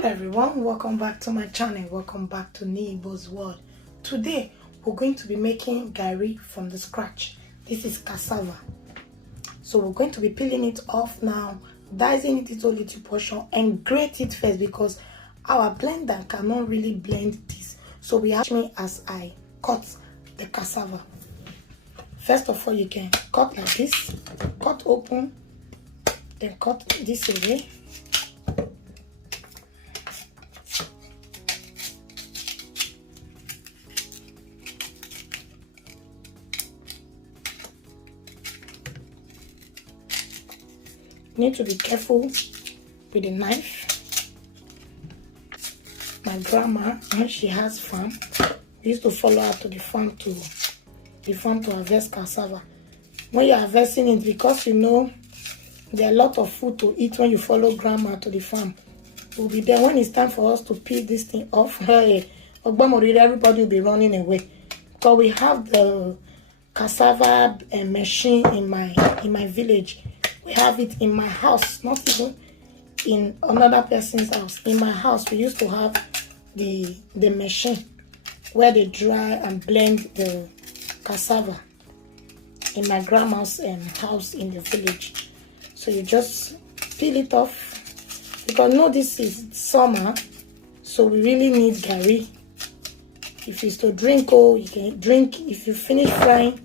Hello everyone, welcome back to my channel. Welcome back to Neighbor's World. Today we're going to be making garri from the scratch. This is cassava, so we're going to be peeling it off now, dicing it into little portion and grate it first because our blender cannot really blend this. So we have me as I cut the cassava. First of all, you can cut like this, cut open, then cut this away. Need to be careful with the knife. My grandma, when she has farm, we used to follow her to the farm to harvest cassava. When you're harvesting it, because you know there are a lot of food to eat when you follow grandma to the farm, we'll be there when it's time for us to peel this thing off. Hey, everybody will be running away because we have the cassava machine in my village. We have it in my house, not even in another person's house. In my house, we used to have the machine where they dry and blend the cassava in my grandma's house in the village. So you just peel it off because no, this is summer, so we really need garri. If it's to drink, you can drink. If you finish frying,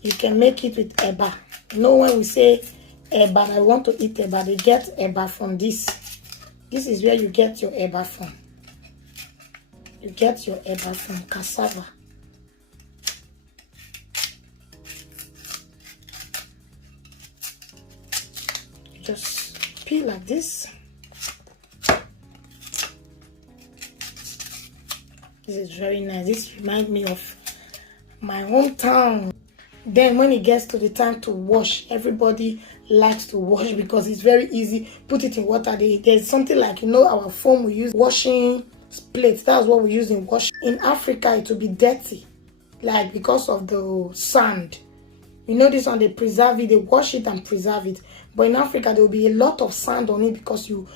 you can make it with eba. You know, when we say eba, I want to eat eba, they get eba from this. This is where you get your eba from. You get your eba from cassava. You just peel like this. This is very nice. This reminds me of my hometown. Then when it gets to the time to wash, everybody likes to wash because it's very easy. Put it in water. There's something like, you know, our foam we use washing plates. That's what we use in washing. In Africa, it will be dirty, like because of the sand. You know, this one they preserve it, they wash it and preserve it. But in Africa, there will be a lot of sand on it because you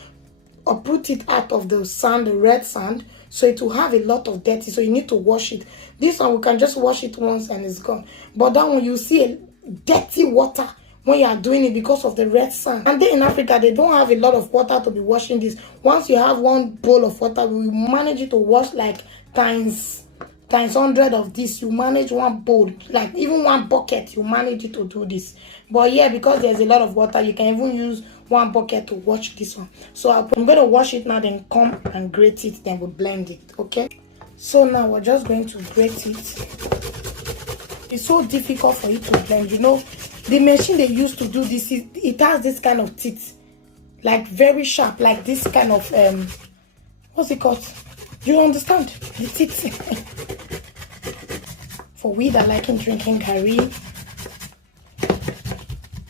uproot it out of the sand, the red sand. So it will have a lot of dirty, so you need to wash it. This one, we can just wash it once and it's gone. But that one, you see a dirty water when you are doing it because of the red sand. And then in Africa, they don't have a lot of water to be washing this. Once you have one bowl of water, we manage it to wash like times 100 of this. You manage one bowl, like even one bucket, you manage it to do this. But yeah, because there's a lot of water, you can even use one bucket to wash this one. So I'm going to wash it now, then come and grate it, then we'll blend it, okay? So now we're just going to grate it. It's so difficult for you to blend. You know, the machine they use to do this, it has this kind of teeth, like very sharp, like this kind of, what's it called? Do you understand? The teeth. For we that like drinking garri,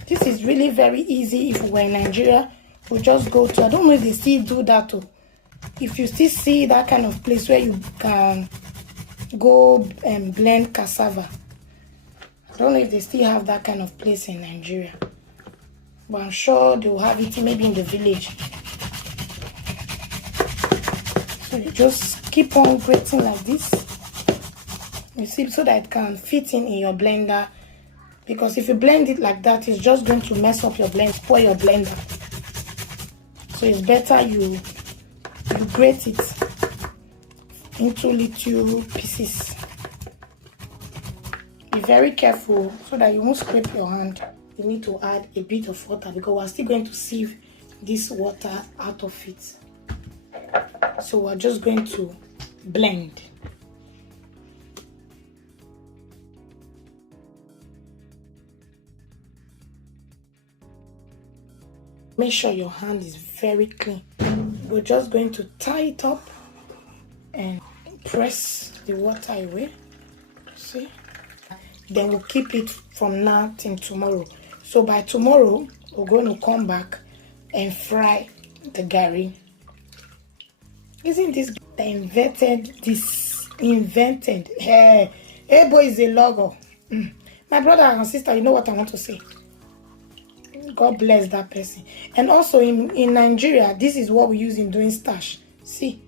this is really very easy. If we're in Nigeria, we'll just go to, I don't know if they still do that too. If you still see that kind of place where you can go and blend cassava, I don't know if they still have that kind of place in Nigeria, but I'm sure they'll have it maybe in the village. So you just keep on grating like this, you see, so that it can fit in your blender. Because if you blend it like that, it's just going to mess up your blend, spoil your blender. So it's better you grate it into little pieces. Be very careful so that you won't scrape your hand. You need to add a bit of water because we're still going to sieve this water out of it. So we're just going to blend. Make sure your hand is very clean. We're just going to tie it up and press the water away. See? Then we'll keep it from now till tomorrow. So by tomorrow, we're going to come back and fry the garri. Isn't this the invented? Hey boy is a logo. My brother and sister, you know what I want to say. God bless that person. And also in Nigeria, this is what we use in doing stash. See,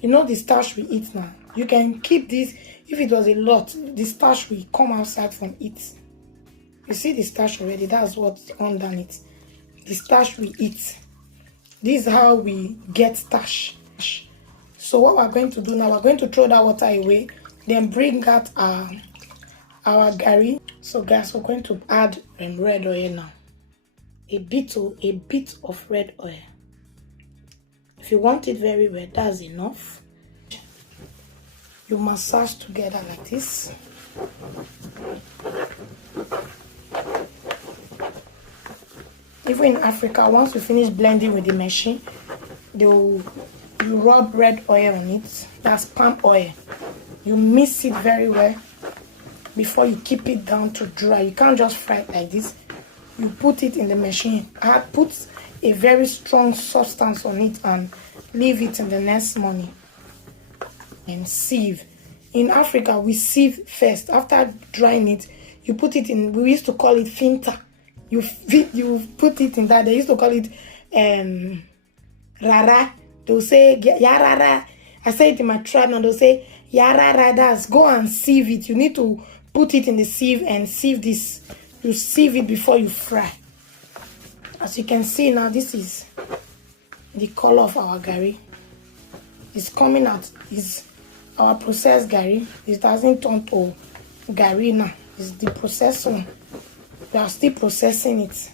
you know the starch we eat now. You can keep this. If it was a lot, the starch will come outside from it. You see the starch already. That's what's underneath. The starch we eat. This is how we get starch. So what we're going to do now, we're going to throw that water away, then bring out our garri. So guys, we're going to add red oil now. A bit of red oil. If you want it very red, that's enough. You massage together like this. Even in Africa, once you finish blending with the machine, you rub red oil on it. That's palm oil. You mix it very well before you keep it down to dry. You can't just fry it like this. You put it in the machine. Put a very strong substance on it and leave it in the next morning. And sieve. In Africa, we sieve first. After drying it, you put it in. We used to call it finta. You put it in that. They used to call it rara. They'll say yarara. I say it in my tribe now. They'll say yarara. That's go and sieve it. You need to put it in the sieve and sieve this. You sieve it before you fry. As you can see now, this is the color of our garri. It's coming out. Is our processed garri. It hasn't turned to garri now. It's the processed one. We are still processing it.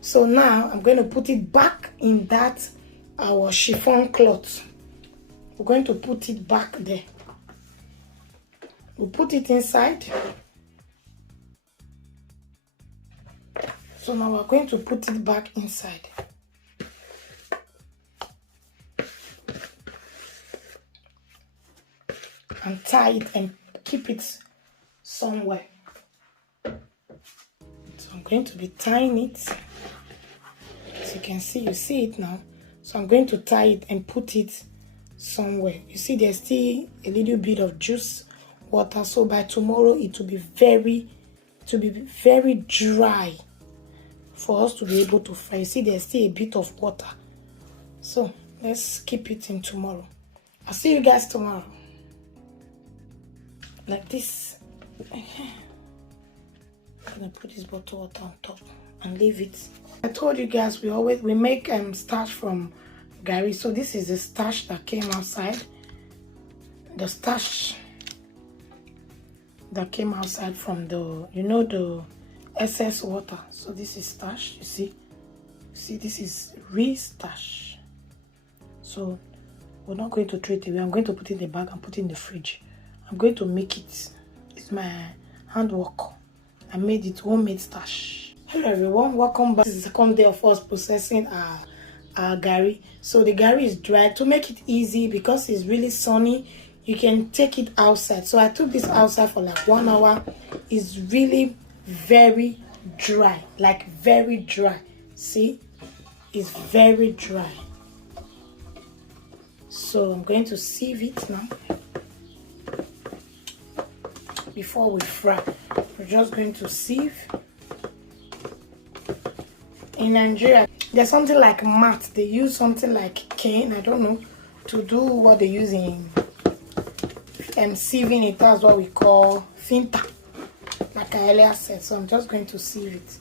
So now I'm going to put it back in that our chiffon cloth. We're going to put it back there. We'll put it inside. So now we're going to put it back inside. And tie it and keep it somewhere. So I'm going to be tying it. As you can see, you see it now. So I'm going to tie it and put it somewhere. You see there's still a little bit of juice, water. So by tomorrow it will be very dry for us to be able to fry. You see there's still a bit of water. So let's keep it in tomorrow. I'll see you guys tomorrow. Like this. I'm gonna put this bottle water on top and leave it. I told you guys we make starch from garri. So this is the starch that came outside. The starch that came outside from the excess water. So this is starch. You see this is real starch. So we're not going to throw it away. I'm going to put it in the bag and put it in the fridge. I'm going to make it. It's my handwork. I made it homemade starch. Hello everyone, welcome back. This is the second day of us processing our garri. So the garri is dry. To make it easy, because it's really sunny, you can take it outside. So I took this outside for like 1 hour. It's really very dry, like very dry. See, it's very dry. So I'm going to sieve it now. Before we fry, we're just going to sieve. In Nigeria, there's something like mat. They use something like cane, I don't know, to do what they use in sieving it. That's what we call finta, like I earlier said. So I'm just going to sieve it.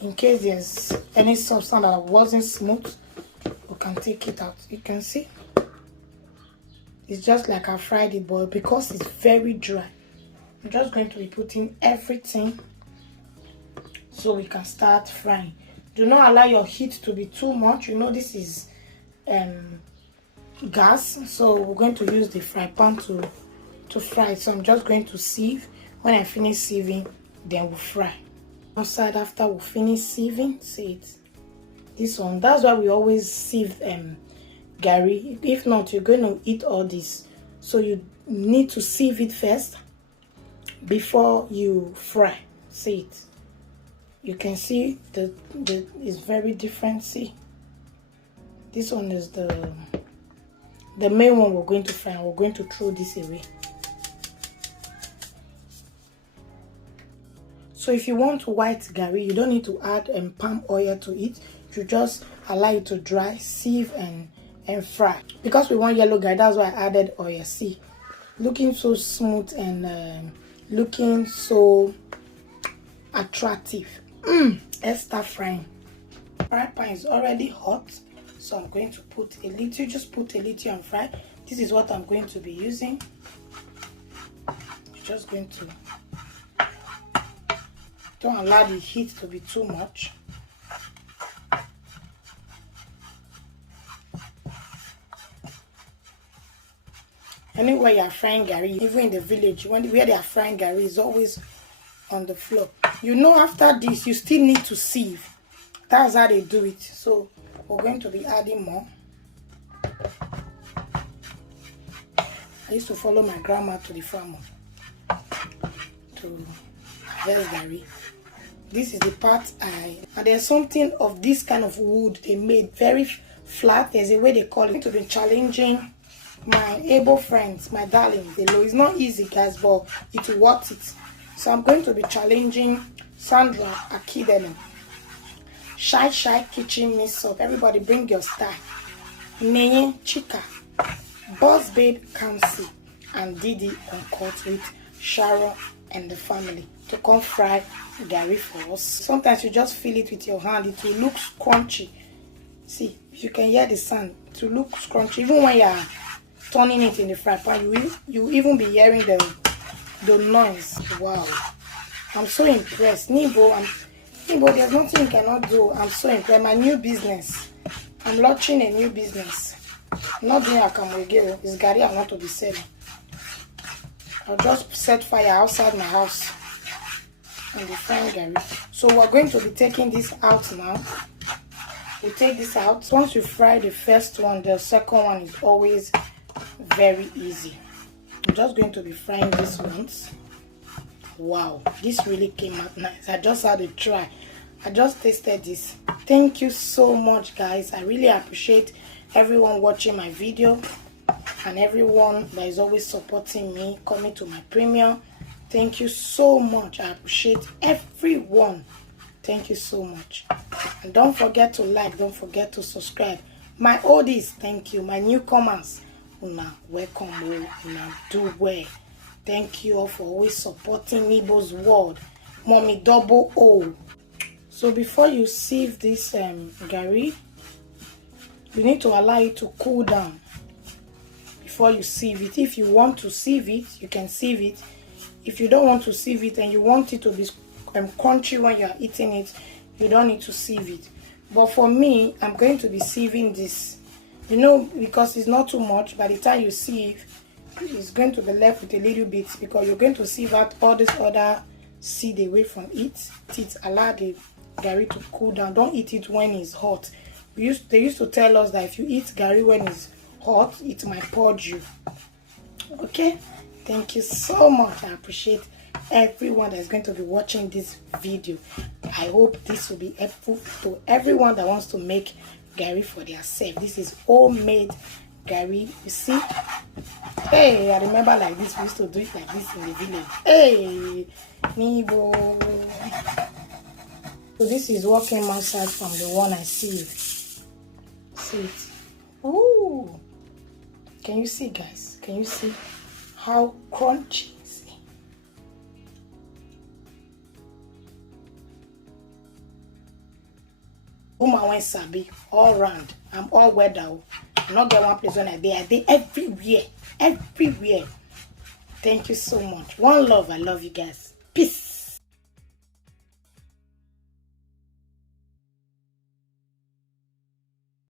In case there's any substance that wasn't smooth, we can take it out. You can see it's just like I fried it, but because it's very dry, I'm just going to be putting everything so we can start frying. Do not allow your heat to be too much. You know this is gas, so we're going to use the fry pan to fry. So I'm just going to sieve. When I finish sieving, then we'll fry. Outside after we finish sieving, see it. This one, that's why we always sieve garri. If not, you're going to eat all this. So you need to sieve it first before you fry. See it. You can see the is very different. See, this one is the main one we're going to fry. We're going to throw this away. So if you want white garri, you don't need to add palm oil to it. You just allow it to dry, sieve and and fry. Because we want yellow garri, that's why I added oil. See, looking so smooth and looking so attractive. Let's start frying. Fry pan is already hot, so I'm going to put a little, just put a little and fry. This is what I'm going to be using. Just going to, don't allow the heat to be too much. Anywhere you are frying garri, even in the village, where they are frying garri is always on the floor. You know, after this, you still need to sieve. That's how they do it. So we're going to be adding more. I used to follow my grandma to the farm to harvest garri. This is the part and there's something of this kind of wood they made very flat. There's a way they call it. To be challenging my able friends, my darlings. They know it's not easy, guys, but it's worth it. So I'm going to be challenging Sandra Akidene. Shy kitchen mix up. Everybody bring your style. Neye Chika, Boss Babe Kamsi, and Didi Uncut with Sharon and the family to come fry garri for us. Sometimes you just feel it with your hand. It will look crunchy. See, if you can hear the sound, it will look crunchy. Even when you are turning it in the fry pan, you even be hearing the noise. Wow, I'm so impressed. Nibo, there's nothing you cannot do. I'm so impressed. My new business. I'm launching a new business. I'm not doing akamwege. It's garri I want to be selling. I'll just set fire outside my house and be frying garri. So we're going to be taking this out now. We take this out. Once you fry the first one, the second one is always very easy. I'm just going to be frying this once. Wow, this really came out nice. I just had a try. I just tasted this. Thank you so much, guys. I really appreciate everyone watching my video and everyone that is always supporting me, coming to my premiere. Thank you so much. I appreciate everyone. Thank you so much. And don't forget to like, don't forget to subscribe. My oldies, thank you. My newcomers, una welcome, una do well. Thank you all for always supporting Nibo's world. Mommy double O. So before you sieve this garri, you need to allow it to cool down before you sieve it. If you want to sieve it, you can sieve it. If you don't want to sieve it and you want it to be crunchy when you are eating it, you don't need to sieve it. But for me, I'm going to be sieving this. You know, because it's not too much. By the time you sieve, it's going to be left with a little bit, because you're going to sieve out all this other seed away from it. Allow the garri to cool down. Don't eat it when it's hot. They used to tell us that if you eat garri when it's hot, it might purge you. Okay, thank you so much. I appreciate everyone that's going to be watching this video. I hope this will be helpful to everyone that wants to make garri for themselves. This is homemade garri, you see. Hey, I remember like this, we used to do it like this in the village. Hey, Nibo. So this is what came outside from the one I sieved. See it? Ooh, can you see, guys? Can you see how crunchy? See? Woman went sabi all round. I'm all weather. I'm not get one place when I did everywhere. Everywhere. Thank you so much. One love. I love you guys. Peace.